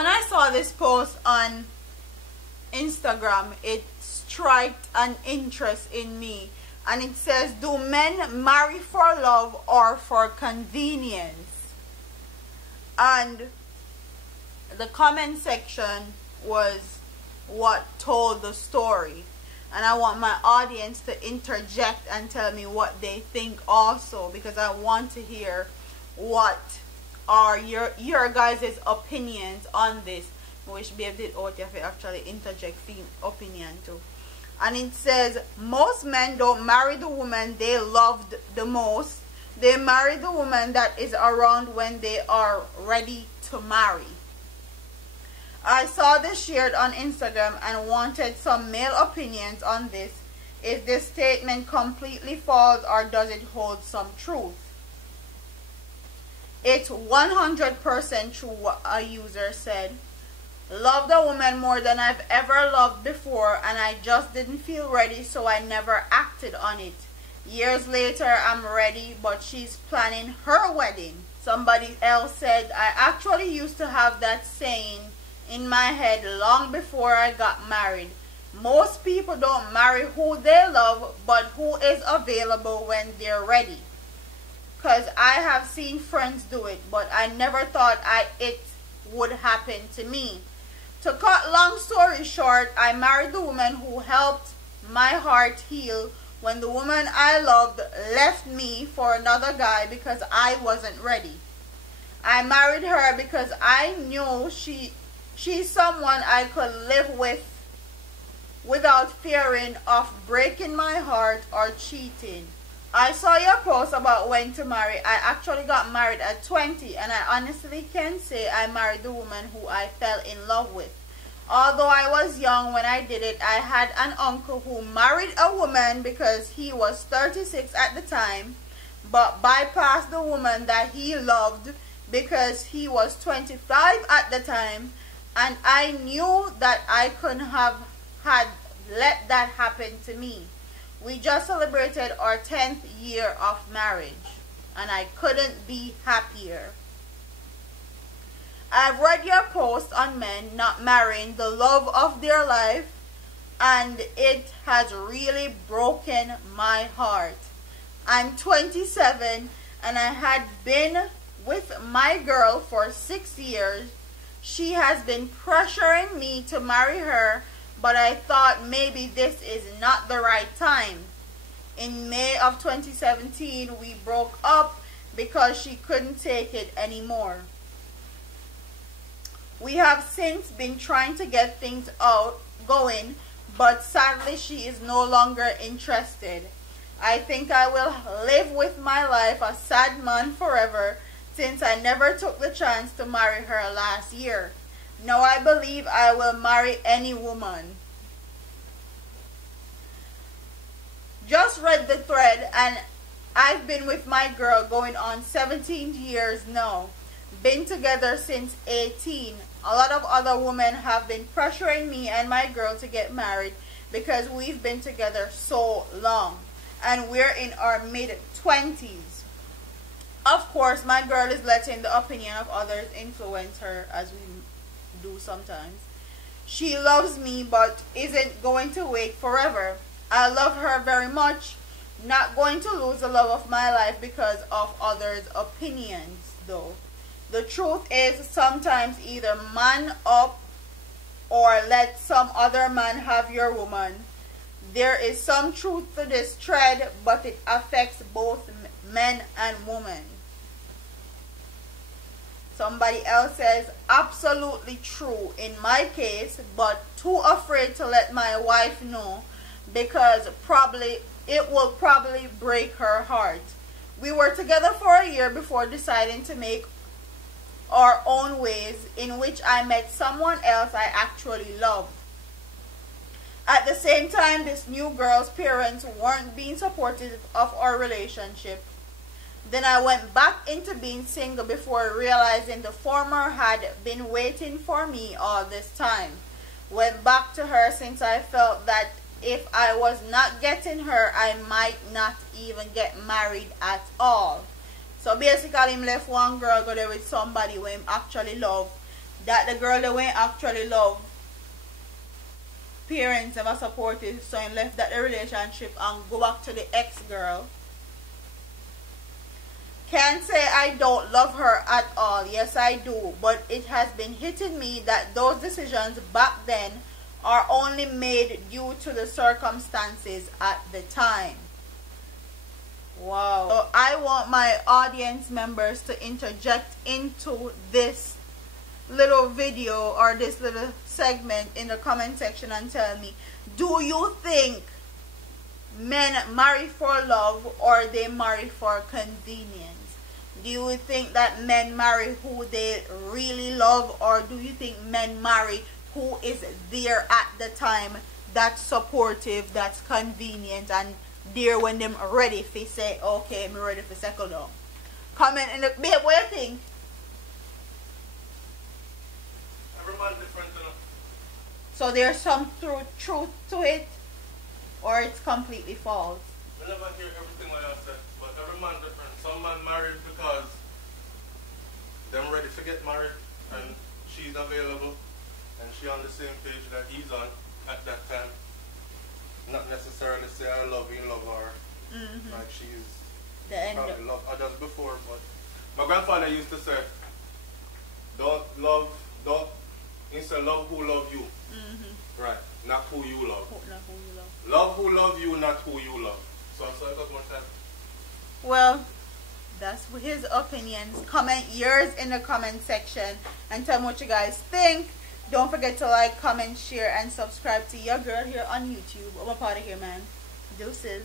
When I saw this post on Instagram, it struck an interest in me, and it says, do men marry for love or for convenience? And the comment section was what told the story, and I want my audience to interject and tell me what they think also, because I want to hear what are your guys' opinions on this. Which babe did out if you actually interject opinion too. And it says, most men don't marry the woman they loved the most. They marry the woman that is around when they are ready to marry. I saw this shared on Instagram and wanted some male opinions on this. Is this statement completely false, or does it hold some truth? It's 100% true, what a user said. Loved a woman more than I've ever loved before, and I just didn't feel ready, so I never acted on it. Years later, I'm ready, but she's planning her wedding. Somebody else said, I actually used to have that saying in my head long before I got married. Most people don't marry who they love, but who is available when they're ready. Because I have seen friends do it, but I never thought it would happen to me. To cut long story short, I married the woman who helped my heart heal when the woman I loved left me for another guy because I wasn't ready. I married her because I knew she's someone I could live with without fearing of breaking my heart or cheating. I saw your post about when to marry. I actually got married at 20, and I honestly can say I married the woman who I fell in love with. Although I was young when I did it, I had an uncle who married a woman because he was 36 at the time, but bypassed the woman that he loved because he was 25 at the time, and I knew that I couldn't have let that happen to me. We just celebrated our 10th year of marriage, and I couldn't be happier. I've read your post on men not marrying the love of their life, and it has really broken my heart. I'm 27, and I had been with my girl for 6 years. She has been pressuring me to marry her, but I thought maybe this is not the right time. In May of 2017, we broke up because she couldn't take it anymore. We have since been trying to get things going, but sadly she is no longer interested. I think I will live with my life a sad man forever, since I never took the chance to marry her last year. Now I believe I will marry any woman. Just read the thread, and I've been with my girl going on 17 years now. Been together since 18. A lot of other women have been pressuring me and my girl to get married because we've been together so long, and we're in our mid-20s. Of course, my girl is letting the opinion of others influence her, as we do sometimes. She loves me but isn't going to wait forever. I love her very much. Not going to lose the love of my life because of others' opinions though. The truth is, sometimes either man up or let some other man have your woman. There is some truth to this thread, but it affects both men and women. Somebody else says, absolutely true in my case, but too afraid to let my wife know because it will probably break her heart. We were together for a year before deciding to make our own ways, in which I met someone else I actually loved. At the same time, this new girl's parents weren't being supportive of our relationship. Then I went back into being single before realizing the former had been waiting for me all this time. Went back to her since I felt that if I was not getting her, I might not even get married at all. So basically, him left one girl go there with somebody who him actually love, that the girl they won't actually love. Parents never supported, so he left that the relationship and go back to the ex-girl. Can't say I don't love her at all. Yes, I do. But it has been hitting me that those decisions back then are only made due to the circumstances at the time. Wow. So I want my audience members to interject into this little video or this little segment in the comment section and tell me, do you think men marry for love or they marry for convenience? Do you think that men marry who they really love, or do you think men marry who is there at the time, that's supportive, that's convenient, and there when them ready to say, okay, I'm ready to settle down? Comment in the, babe, what you think? Every man different, you know. So there's some truth to it, or it's completely false? I never hear everything like I said, but every man different. Some man married because them ready to get married and she's available and she on the same page that he's on at that time. Not necessarily say I love you, love her. Like she's probably loved others before, but my grandfather used to say, he said love who love you. Right, not who you love. Not who you love. Love who love you, not who you love. So it got more time. Well, that's his opinions. Comment yours in the comment section and tell me what you guys think. Don't forget to like, comment, share, and subscribe to your girl here on YouTube. I'm a part of here, man. Deuces.